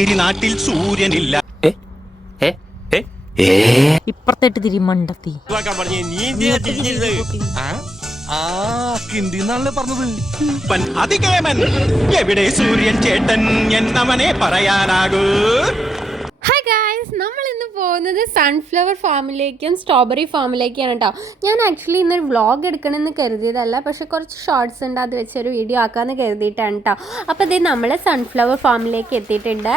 ഇനി നാട്ടിൽ സൂര്യനില്ല. ഇപ്പുറത്തേട്ട് തിരി മണ്ടത്തി. അതികേമൻ എവിടെ സൂര്യൻ ചേട്ടൻ എന്നവനെ പറയാനാകൂ. ഹായ് ഗായ്സ്, നമ്മൾ ഇന്ന് പോകുന്നത് സൺഫ്ലവർ ഫാമിലേക്കും സ്ട്രോബെറി ഫാമിലേക്കാണ് കേട്ടോ. ഞാൻ ആക്ച്വലി ഇന്നൊരു വ്ളോഗ് എടുക്കണമെന്ന് കരുതിയതല്ല, പക്ഷേ കുറച്ച് ഷോർട്സ് ഉണ്ട്, അത് വെച്ചൊരു വീഡിയോ ആക്കാമെന്ന് കരുതിയിട്ടാണ് കേട്ടോ. അപ്പോൾ ഇത് നമ്മൾ സൺഫ്ലവർ ഫാമിലേക്ക് എത്തിയിട്ടുണ്ട്.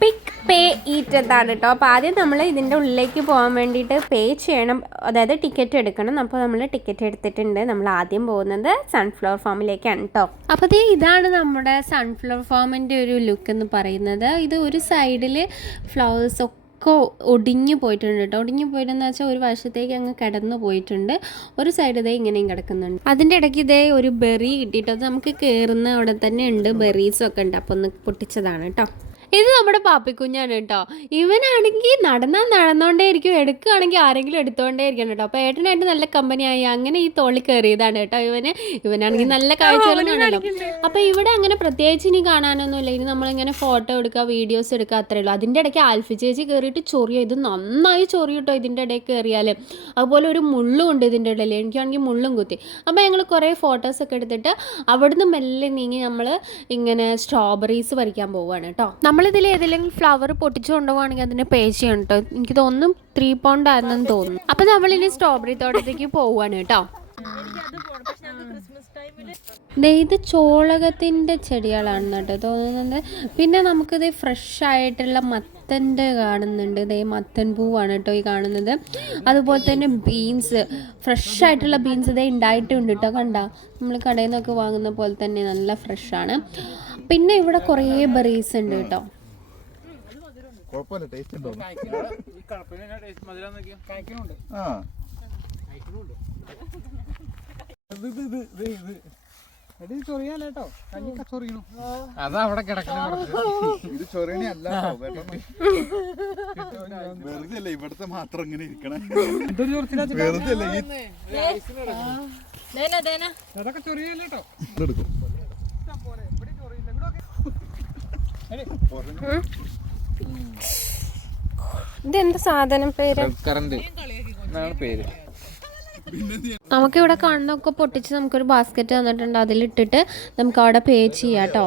പിക്ക് പേ ഈറ്റ് എന്നാണ് കേട്ടോ. അപ്പോൾ ആദ്യം നമ്മൾ ഇതിൻ്റെ ഉള്ളിലേക്ക് പോകാൻ വേണ്ടിയിട്ട് പേ ചെയ്യണം, അതായത് ടിക്കറ്റ് എടുക്കണം. അപ്പോൾ നമ്മൾ ടിക്കറ്റ് എടുത്തിട്ടുണ്ട്. നമ്മൾ ആദ്യം പോകുന്നത് സൺഫ്ലവർ ഫാമിലേക്കാണ് കേട്ടോ. അപ്പോൾ ഇതാണ് നമ്മുടെ സൺഫ്ലവർ ഫാമിൻ്റെ ഒരു ലുക്ക് എന്ന് പറയുന്നത്. ഇത് ഒരു സൈഡിൽ ഫ്ലവേഴ്സ് ഒക്കെ ഒടിഞ്ഞു പോയിട്ടുണ്ട് കേട്ടോ. ഒടിഞ്ഞു പോയിട്ടെന്ന് വെച്ചാൽ ഒരു വശത്തേക്ക് അങ്ങ് കിടന്നു പോയിട്ടുണ്ട്. ഒരു സൈഡ് ഇതേ ഇങ്ങനെയും കിടക്കുന്നുണ്ട്. അതിൻ്റെ ഇടയ്ക്ക് ഇതേ ഒരു ബെറി കിട്ടിയിട്ടോ. അത് നമുക്ക് കയറുന്ന അവിടെ തന്നെ ഉണ്ട്, ബെറീസൊക്കെ ഉണ്ട്. അപ്പോൾ ഒന്ന് പൊട്ടിച്ചതാണ് കേട്ടോ. ഇത് നമ്മുടെ പാപ്പിക്കുഞ്ഞാണ് കേട്ടോ. ഇവനാണെങ്കിൽ നടന്നുകൊണ്ടേ ഇരിക്കും, എടുക്കുകയാണെങ്കിൽ ആരെങ്കിലും എടുത്തുകൊണ്ടേ ഇരിക്കണം കേട്ടോ. അപ്പോൾ ഏട്ടനായിട്ട് നല്ല കമ്പനിയായി അങ്ങനെ ഈ തോളി കയറിയതാണ് കേട്ടോ. ഇവനാണെങ്കിൽ നല്ല കാഴ്ചകളുണ്ടല്ലോ. അപ്പോൾ ഇവിടെ അങ്ങനെ പ്രത്യേകിച്ച് ഇനി കാണാനൊന്നുമില്ല. ഇനി നമ്മളിങ്ങനെ ഫോട്ടോ എടുക്കുക, വീഡിയോസ് എടുക്കുക, അത്രയേ ഉള്ളൂ. അതിൻ്റെ ഇടയ്ക്ക് ആൽഫി ചേച്ചി കയറിയിട്ട് ചൊറിയോ. ഇത് നന്നായി ചൊറി കേട്ടോ ഇതിൻ്റെ ഇടയ്ക്ക് കയറിയാൽ. അതുപോലെ ഒരു മുള്ളും ഉണ്ട് ഇതിൻ്റെ ഇടയിൽ. എനിക്കാണെങ്കിൽ മുള്ളും കുത്തി. അപ്പോൾ ഞങ്ങൾ കുറേ ഫോട്ടോസൊക്കെ എടുത്തിട്ട് അവിടുന്ന് മെല്ലെ നീങ്ങി നമ്മൾ ഇങ്ങനെ സ്ട്രോബെറീസ് പറിക്കാൻ പോവുകയാണ് കേട്ടോ. നമ്മളിതിൽ ഏതെങ്കിലും ഫ്ലവർ പൊട്ടിച്ചു കൊണ്ടുപോകുകയാണെങ്കിൽ അതിന് പേ ചെയ്യണം കേട്ടോ. എനിക്ക് തോന്നുന്നു 3 പൗണ്ട് ആയിരുന്നെന്ന് തോന്നുന്നു. അപ്പം നമ്മളിനി സ്ട്രോബെറി തോട്ടത്തേക്ക് പോവുകയാണ് കേട്ടോ. ഇത് ചോളകത്തിൻ്റെ ചെടികളാണ് കേട്ടോ തോന്നുന്നത്. പിന്നെ നമുക്കിത് ഫ്രഷ് ആയിട്ടുള്ള മത്തൻ്റെ കാണുന്നുണ്ട്. ഇതേ മത്തൻ പൂവാണ് കേട്ടോ ഈ കാണുന്നത്. അതുപോലെ തന്നെ ബീൻസ്, ഫ്രഷ് ആയിട്ടുള്ള ബീൻസ് ഇതേ ഉണ്ടായിട്ടുണ്ട് കേട്ടോ. കണ്ട നമ്മൾ കടയിൽ നിന്നൊക്കെ വാങ്ങുന്ന പോലെ തന്നെ നല്ല ഫ്രഷാണ്. പിന്നെ ഇവിടെ കുറേ ബെറീസ് ഉണ്ട് കേട്ടോ. അതവിടെ കിടക്കണം. ഇവിടുത്തെ മാത്രം ഇങ്ങനെ ഇരിക്കണേ. അതൊക്കെ ചൊറിയല്ലോ. ഇതെന്താ സാധനം പേര്? പേര് നമുക്കിവിടെ കാണുന്നൊക്കെ പൊട്ടിച്ച് നമുക്കൊരു ബാസ്ക്കറ്റ് തന്നിട്ടുണ്ട്. അതിലിട്ടിട്ട് നമുക്ക് അവിടെ പേ ചെയ്യാം കേട്ടോ.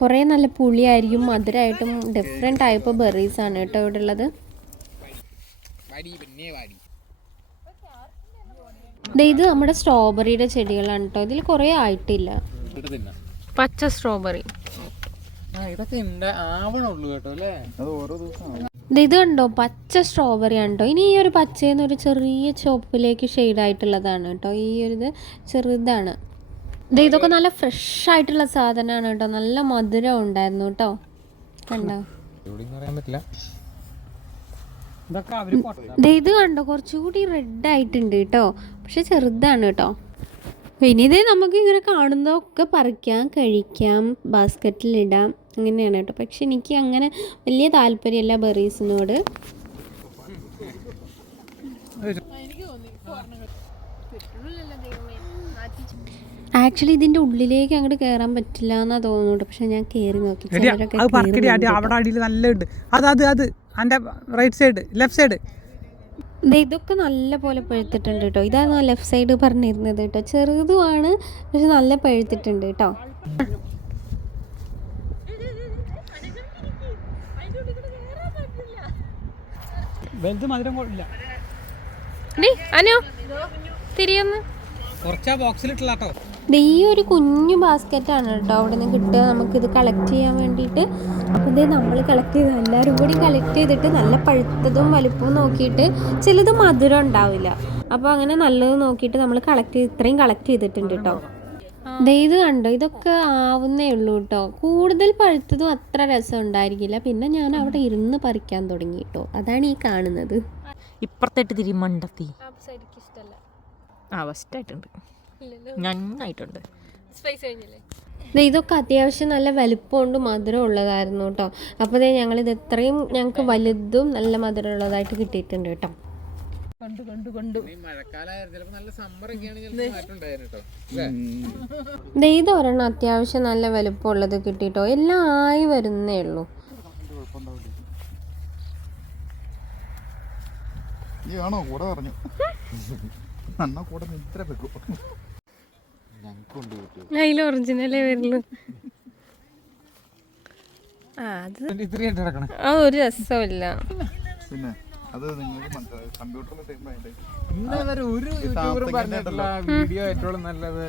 കുറേ നല്ല പുളിയായിരിക്കും, മധുരമായിട്ടും ഡിഫറെൻറ്റ് ടൈപ്പ് ബെറീസാണ് കേട്ടോ ഇവിടെ ഉള്ളത്. ഇത് നമ്മുടെ സ്ട്രോബെറിയുടെ ചെടികളാണ് കേട്ടോ. ഇതിൽ കുറേ ആയിട്ടില്ല. പച്ച സ്ട്രോബെറി ഇത് കണ്ടോ, പച്ച സ്ട്രോബെറി ആണ് കേട്ടോ. ഇനി ഈ ഒരു പച്ചയെന്ന് ഒരു ചെറിയ ചുവപ്പിലേക്ക് ഷെയ്ഡായിട്ടുള്ളതാണ് കേട്ടോ. ഈ ഒരു ഇത് ചെറുതാണ്. ഇതൊക്കെ നല്ല ഫ്രഷ് ആയിട്ടുള്ള സാധനമാണ് കേട്ടോ. നല്ല മധുരം ഉണ്ടായിരുന്നു കേട്ടോ. കണ്ടോ ഇത് കണ്ടോ, കുറച്ചുകൂടി റെഡ് ആയിട്ടുണ്ട് കേട്ടോ. പക്ഷെ ചെറുതാണ് കേട്ടോ. ഇനി ഇത് നമുക്ക് ഇങ്ങനെ കാണുന്നതൊക്കെ പറിക്കാം, കഴിക്കാം, ബാസ്ക്കറ്റിലിടാം, അങ്ങനെയാണ് കേട്ടോ. പക്ഷെ എനിക്ക് അങ്ങനെ വലിയ താല്പര്യമല്ല ബെറീസിനോട്. ആക്ച്വലി ഇതിൻ്റെ ഉള്ളിലേക്ക് അങ്ങോട്ട് കയറാൻ പറ്റില്ല എന്നാ തോന്നുന്നുണ്ട്. പക്ഷെ ഞാൻ കയറി നോക്കി. ഇതൊക്കെ നല്ല പോലെ പഴുത്തിട്ടുണ്ട് കേട്ടോ. ഇതാണ് ലെഫ്റ്റ് സൈഡ് പറഞ്ഞിരുന്നത് കേട്ടോ. ചെറുതുമാണ് പക്ഷെ നല്ല പഴുത്തിട്ടുണ്ട് കേട്ടോ. ഈ ഒരു കുഞ്ഞു ബാസ്ക്കറ്റാണ് കേട്ടോ അവിടെ നിന്ന് കിട്ടുക. നമുക്കിത് കളക്ട് ചെയ്യാൻ വേണ്ടിയിട്ട്. ഇത് നമ്മൾ കളക്ട് ചെയ്ത് എല്ലാവരും കൂടി കളക്ട് ചെയ്തിട്ട് നല്ല പഴുത്തതും വലുപ്പവും നോക്കിയിട്ട്, ചിലത് മധുരം ഉണ്ടാവില്ല, അപ്പോൾ അങ്ങനെ നല്ലത് നോക്കിയിട്ട് നമ്മൾ ഇത്രയും കളക്ട് ചെയ്തിട്ടുണ്ട് കേട്ടോ. ഇത് കണ്ടോ, ഇതൊക്കെ ആവുന്നേ ഉള്ളൂ കേട്ടോ. കൂടുതൽ പഴുത്തതും അത്ര രസം ഉണ്ടായിരിക്കില്ല. പിന്നെ ഞാൻ അവിടെ ഇരുന്ന് പറിക്കാൻ തുടങ്ങി കേട്ടോ. അതാണ് ഈ കാണുന്നത്. ഇപ്പുറത്തേട്ട് തിരി മണ്ടത്തി. ഫസ്റ്റായിട്ടുണ്ട്, നന്നായിട്ടുണ്ട്. ഇതൊക്കെ അത്യാവശ്യം നല്ല വലുപ്പമുണ്ട്, മധുരം ഉള്ളതായിരുന്നു കേട്ടോ. അപ്പോൾ ഞങ്ങളിത് എത്രയും ഞങ്ങൾക്ക് വലുതും നല്ല മധുരം ഉള്ളതായിട്ട് കിട്ടിയിട്ടുണ്ട് കേട്ടോ. ഇത് ഒരെണ്ണം അത്യാവശ്യം നല്ല വലുപ്പമുള്ളത് കിട്ടിട്ടോ. എല്ലാം ആയി വരുന്നേ ഉള്ളൂ. കുഴപ്പമുണ്ടാവില്ല. നീ ആണോ കൂടെ പറഞ്ഞു അണ്ണ കൂടെ നിദ്ര വെക്കും. ഞങ്ങൾക്കുണ്ട് അതിൽ ഒറിജിനലേ വരുള്ളൂ. അത് ആ ഒരു രസമില്ല. പിന്നെ അത് നിങ്ങൾക്ക് കമ്പ്യൂട്ടറിൽ ചെയ്യുമ്പോൾ വീഡിയോ ഏറ്റവും നല്ലത്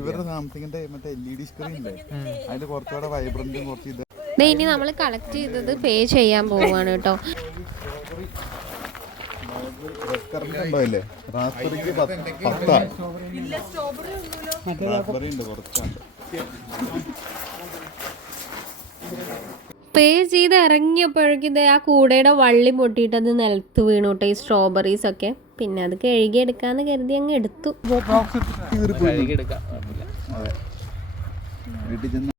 ഇവരുടെ സാംസങ്ങിന്റെ മറ്റേ LED സ്ക്രീനില്ലേ അതിൽ കുറച്ചുകൂടെ വൈബ്രന്റും കുറച്ച് ഇത്. ഇനി നമ്മൾ കളക്ട് ചെയ്തത് പേ ചെയ്യാൻ പോവാണ് കേട്ടോ. ഉണ്ടായില്ലേ റാസ്ബെറിക്ക് 10 റാസ്ബെറി ഉണ്ട് കുറച്ചുണ്ട്. പേ ചെയ്ത് ഇറങ്ങിയപ്പോഴേക്കും ഇത് ആ കൂടയുടെ വള്ളി പൊട്ടിയിട്ട് അത് നിലത്ത് വീണു കേട്ടോ, ഈ സ്ട്രോബെറീസ് ഒക്കെ. പിന്നെ അത് കഴുകി എടുക്കാന്ന് കരുതി അങ്ങ് എടുത്തു. അതെ വീട്ടിൽ ചെന്ന്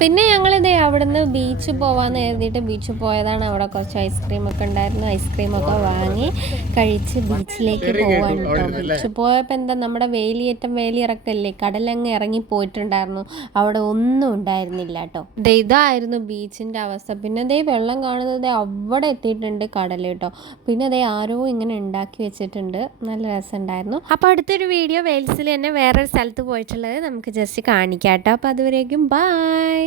പിന്നെ ഞങ്ങളിത് അവിടുന്ന് ബീച്ച് പോവാന്ന് കരുതിയിട്ട് ബീച്ചിൽ പോയതാണ്. അവിടെ കുറച്ച് ഐസ്ക്രീം ഒക്കെ ഉണ്ടായിരുന്നു. ഐസ്ക്രീമൊക്കെ വാങ്ങി കഴിച്ച് ബീച്ചിലേക്ക് പോവാണ് കേട്ടോ. ബീച്ചിൽ പോയപ്പോൾ എന്താ നമ്മുടെ വേലിയിറക്കല്ലേ, കടലങ്ങ് ഇറങ്ങി പോയിട്ടുണ്ടായിരുന്നു. അവിടെ ഒന്നും ഉണ്ടായിരുന്നില്ല കേട്ടോ. ഇതായിരുന്നു ബീച്ചിൻ്റെ അവസ്ഥ. പിന്നെ ദേ വെള്ളം കാണുന്നത് അവിടെ എത്തിയിട്ടുണ്ട് കടൽ കേട്ടോ. പിന്നെ ദേ ആരോ ഇങ്ങനെ ഉണ്ടാക്കി വെച്ചിട്ടുണ്ട്. നല്ല രസമുണ്ടായിരുന്നു. അപ്പോൾ അടുത്തൊരു വീഡിയോ വെയിൽസിൽ തന്നെ വേറൊരു സ്ഥലത്ത് പോയിട്ടുള്ളത് നമുക്ക് ജസ്റ്റ് കാണിക്കാം കേട്ടോ. അപ്പോൾ അതുവരേക്കും ബൈ.